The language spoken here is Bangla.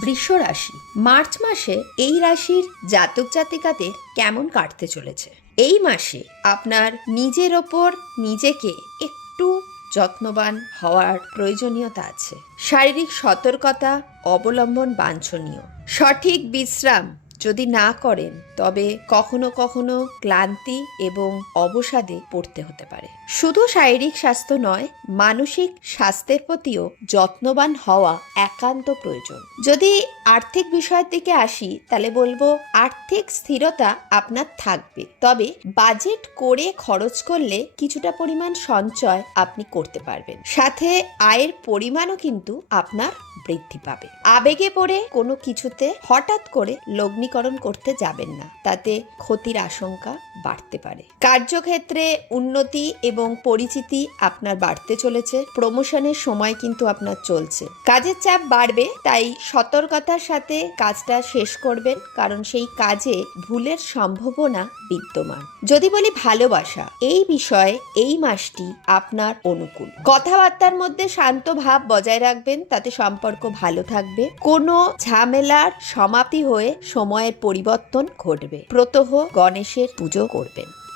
বৃষ রাশি, মার্চ মাসে এই রাশির জাতক জাতিকাদের কেমন কাটতে চলেছে? এই মাসে আপনার নিজের ওপর নিজেকে একটু যত্নবান হওয়ার প্রয়োজনীয়তা আছে। শারীরিক সতর্কতা অবলম্বন বাঞ্ছনীয়। সঠিক বিশ্রাম যদি না করেন তবে কখনো কখনো ক্লান্তি এবং অবসাদে পড়তে হতে পারে। শুধু শারীরিক স্বাস্থ্য নয়, মানসিক স্বাস্থ্যের প্রতিও যত্নবান হওয়া একান্ত প্রয়োজন। যদি আর্থিক বিষয়ের দিকে আসি তাহলে বলবো আর্থিক স্থিরতা আপনার থাকবে, তবে বাজেট করে খরচ করলে কিছুটা পরিমাণ সঞ্চয় আপনি করতে পারবেন। সাথে আয়ের পরিমাণও কিন্তু আপনার বৃদ্ধি পাবে। আবেগে পড়ে কোনো কিছুতে হঠাৎ করে লগ্নীকরণ করতে যাবেন না, তাতে ক্ষতির আশঙ্কা বাড়তে পারে। কার্যক্ষেত্রে উন্নতি এবং পরিচিতি আপনার বাড়তে চলেছে। প্রমোশনের সময় কিন্তু আপনার চলছে। কাজের চাপ বাড়বে, তাই সতর্কতার সাথে কাজটা শেষ করবেন, কারণ সেই কাজে ভুলের সম্ভাবনা বিদ্যমান। যদি বলি ভালোবাসা, এই বিষয়ে এই মাসটি আপনার অনুকূল। কথাবার্তার মধ্যে শান্ত ভাব বজায় রাখবেন, তাতে সম্পর্ক ভালো থাকবে। কোনো ঝামেলার সমাপ্তি হয়ে সময়ের পরিবর্তন ঘটবে। প্রত্যহ গণেশের পুজো করবেন।